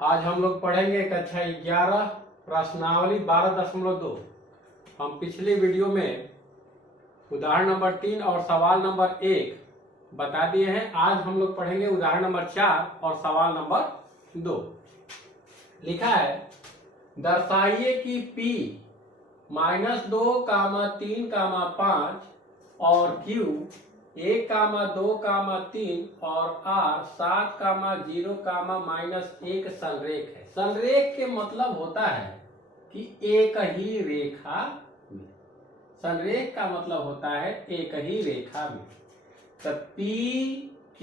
आज हम लोग पढ़ेंगे कक्षा 11 प्रश्नावली 12.2। हम पिछली वीडियो में उदाहरण नंबर 3 और सवाल नंबर 1 बता दिए हैं। आज हम लोग पढ़ेंगे उदाहरण नंबर 4 और सवाल नंबर 2। लिखा है, दर्शाइए कि P -2, 3, 5 और Q 1, 2, 3 और R 7, 0, -1 संरेख है। संरेख के मतलब होता है कि एक ही रेखा में। संरेख का मतलब होता है एक ही रेखा में। तो P, Q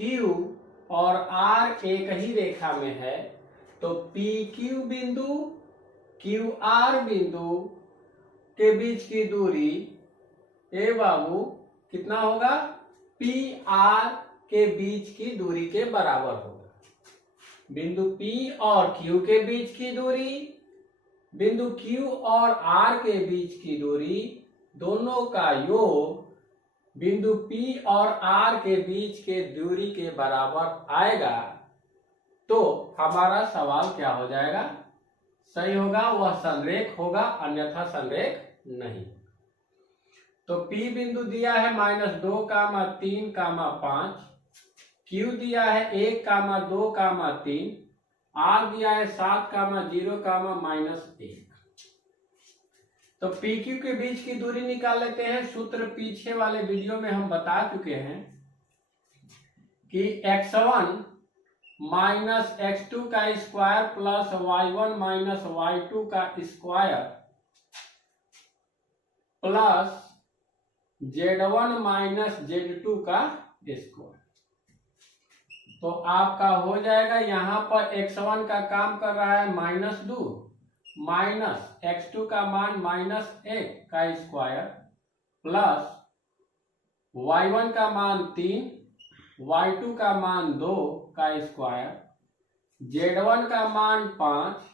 और R एक ही रेखा में है, तो PQ बिंदु QR बिंदु के बीच की दूरी ए बाबू कितना होगा? PR के बीच की दूरी के बराबर होगा। बिंदु P और Q के बीच की दूरी, बिंदु Q और R के बीच की दूरी, दोनों का योग बिंदु P और R के बीच के दूरी के बराबर आएगा। तो हमारा सवाल क्या हो जाएगा? सही होगा, वह संरेख होगा, अन्यथा संरेख नहीं। तो P बिंदु दिया है -2, 3, 5, Q दिया है 1, 2, 3, R दिया है 7, 0, -1। तो PQ के बीच की दूरी निकाल लेते हैं। सूत्र पीछे वाले वीडियो में हम बता चुके हैं कि x1 - x2 का स्क्वायर प्लस y1 - y2 का स्क्वायर प्लस z1 - z2 का स्क्वायर। तो आपका हो जाएगा, यहां पर x1 का काम कर रहा है -2 माइनस x2 का मान -1 का स्क्वायर प्लस y1 का मान 3, y2 का मान 2 का स्क्वायर, z1 का मान 5,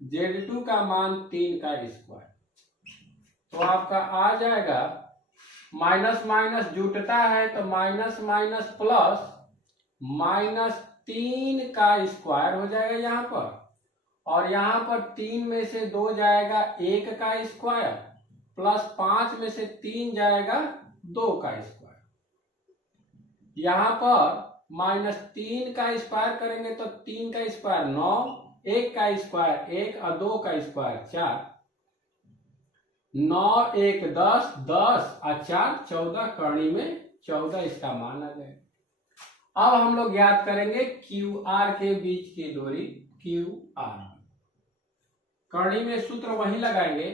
z2 का मान 3 का स्क्वायर। तो आपका आ जाएगा, माइनस माइनस जुटता है तो माइनस माइनस प्लस -3 का स्क्वायर हो जाएगा यहाँ पर, और यहाँ पर 3 में से 2 जाएगा 1 का स्क्वायर प्लस 5 में से 3 जाएगा 2 का स्क्वायर। यहाँ पर -3 का स्क्वायर करेंगे तो 3 का स्क्वायर 9, 1 का स्क्वायर 1 और 2 का स्क्वायर 4, 9, 1, 10, 10 और 4 14, कड़ी में 14 इसका मान आ जाएगा। अब हम लोग याद करेंगे QR के बीच की दूरी QR। कड़ी में सूत्र वही लगाएंगे,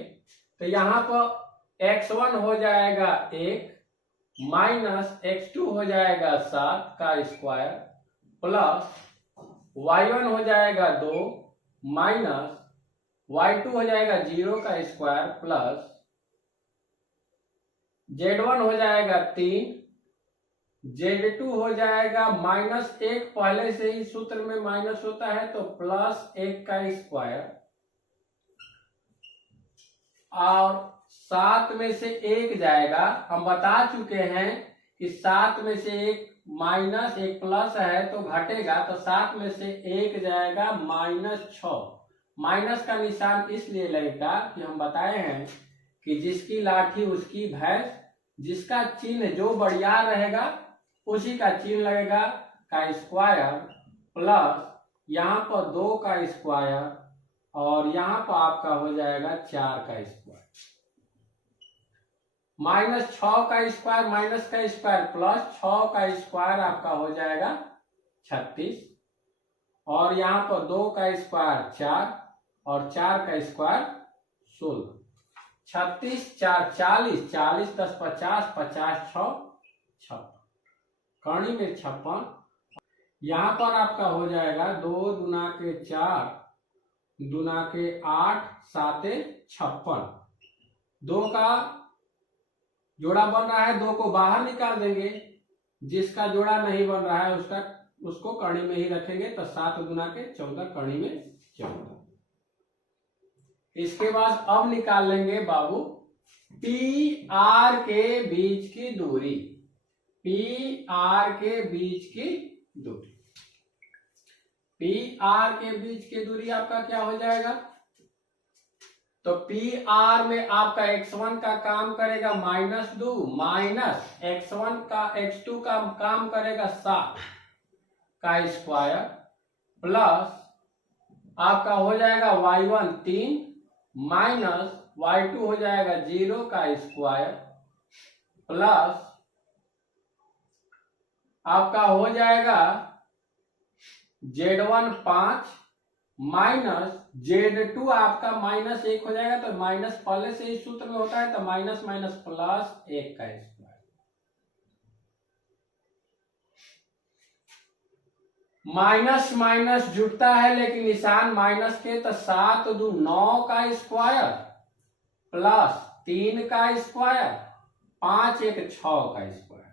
तो यहाँ पर x1 हो जाएगा 1 माइनस x2 हो जाएगा 7 का स्क्वायर प्लस y1 हो जाएगा 2 माइनस y2 हो जाएगा 0 का स्क्वायर प्लस z1 हो जाएगा 3, z2 हो जाएगा -1, पहले से ही सूत्र में माइनस होता है तो +1 का स्क्वायर, और 7 में से 1 जाएगा। हम बता चुके हैं कि 7 में से 1 माइनस 1 प्लस है तो घटेगा, तो 7 में से 1 जाएगा -6। माइनस का निशान इसलिए लगेगा कि हम बताए हैं कि जिसकी लाठी उसकी भैंस, जिसका चिन्ह जो बढ़िया रहेगा उसी का चिन्ह लगेगा, का स्क्वायर प्लस यहाँ पर 2 का स्क्वायर, और यहाँ पर आपका हो जाएगा 4 का स्क्वायर, -6 का स्क्वायर माइनस का स्क्वायर प्लस 6 का स्क्वायर आपका हो जाएगा 36, और यहाँ पर 2 का स्क्वायर 4 और 4 का स्क्वायर 16, 36, 4, 40, 40, 10, 50, 50, 6, 56, कड़ी में 56। यहाँ पर आपका हो जाएगा 2 दूना के 4 दूना के 8 7 56, 2 का जोड़ा बन रहा है, 2 को बाहर निकाल देंगे, जिसका जोड़ा नहीं बन रहा है उसको कड़ी में ही रखेंगे, तो 7 गुना के 14, कड़ी में 14। इसके बाद अब निकाल लेंगे बाबू PR के बीच की दूरी, PR के बीच की दूरी। पी आर के बीच की दूरी आपका क्या हो जाएगा? तो पी आर में आपका x1 का काम करेगा -2 माइनस x1 का x2 का काम करेगा 7 का स्क्वायर प्लस आपका हो जाएगा y1 3 माइनस y2 हो जाएगा 0 का स्क्वायर प्लस आपका हो जाएगा z1 5 माइनस z2 आपका -1 हो जाएगा। तो माइनस पहले से इस सूत्र में होता है, तो माइनस माइनस प्लस 1 का स्क्वायर माइनस माइनस जुड़ता है लेकिन निशान माइनस के, तो 7 2 9 का स्क्वायर प्लस 3 का स्क्वायर 5 1 6 का स्क्वायर।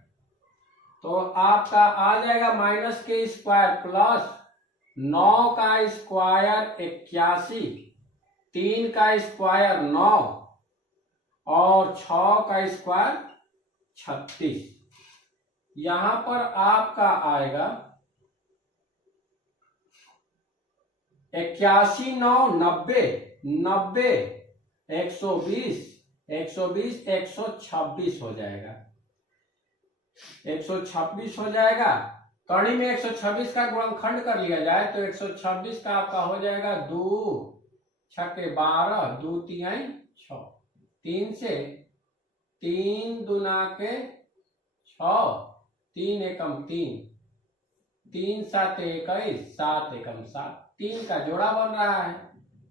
तो आपका आ जाएगा माइनस के स्क्वायर प्लस 9 का स्क्वायर 81, 3 का स्क्वायर 9 और 6 का स्क्वायर 36। यहां पर आपका आएगा 81 9 90 90 120 120 126 हो जाएगा, 126 हो जाएगा। कड़ी में 126 का गुणनखंड कर लिया जाए तो 126 का आपका हो जाएगा 2 छक्के 12 2 3 6, 3 से 3 दूना के 6 3 एकम 3 3 7 21 7 एकम 7, 3 का जोड़ा बन रहा है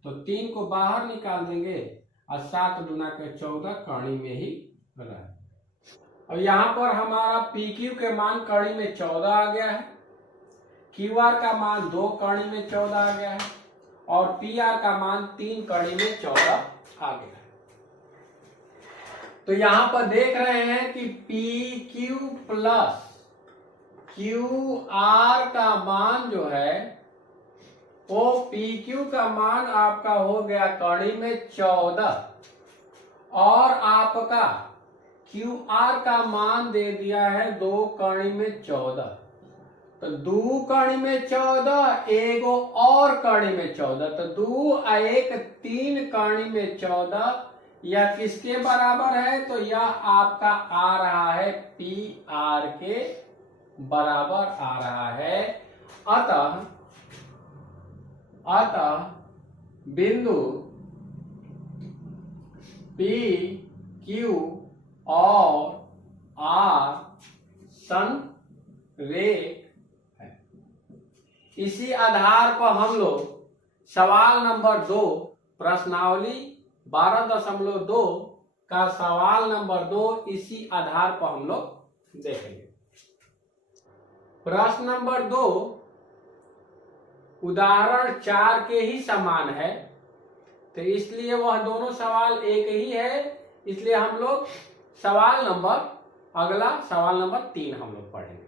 तो 3 को बाहर निकाल देंगे और 7 दूना के 14 कड़ी में ही रहा। और यहां पर हमारा पी क्यू के मान कड़ी में 14 आ गया है, क्यू आर का मान 2 कड़ी में 14 आ गया है और पी आर का मान 3 कड़ी में 14 आ गया है। तो यहां पर देख रहे हैं कि P Q plus Q R का मान जो है वो पी क्यू का मान आपका हो गया कड़ी में 14 और आपका क्यू आर का मान दे दिया है 2 कड़ी में 14। तो 2 कड़ी में 14 एगो और कड़ी में 14, तो 2 1 3 कड़ी में 14 यह किसके बराबर है? तो यह आपका आ रहा है पी आर के बराबर आ रहा है। अतः बिंदु पी क्यू और आर संरेख है। इसी आधार पर हम लोग सवाल नंबर 2 प्रश्नावली 12.2 का सवाल नंबर 2 इसी आधार पर हम लोग देखेंगे। प्रश्न नंबर 2 उदाहरण 4 के ही समान है, तो इसलिए वह दोनों सवाल एक ही है, इसलिए हम लोग अगला सवाल नंबर 3 हम लोग पढ़ेंगे।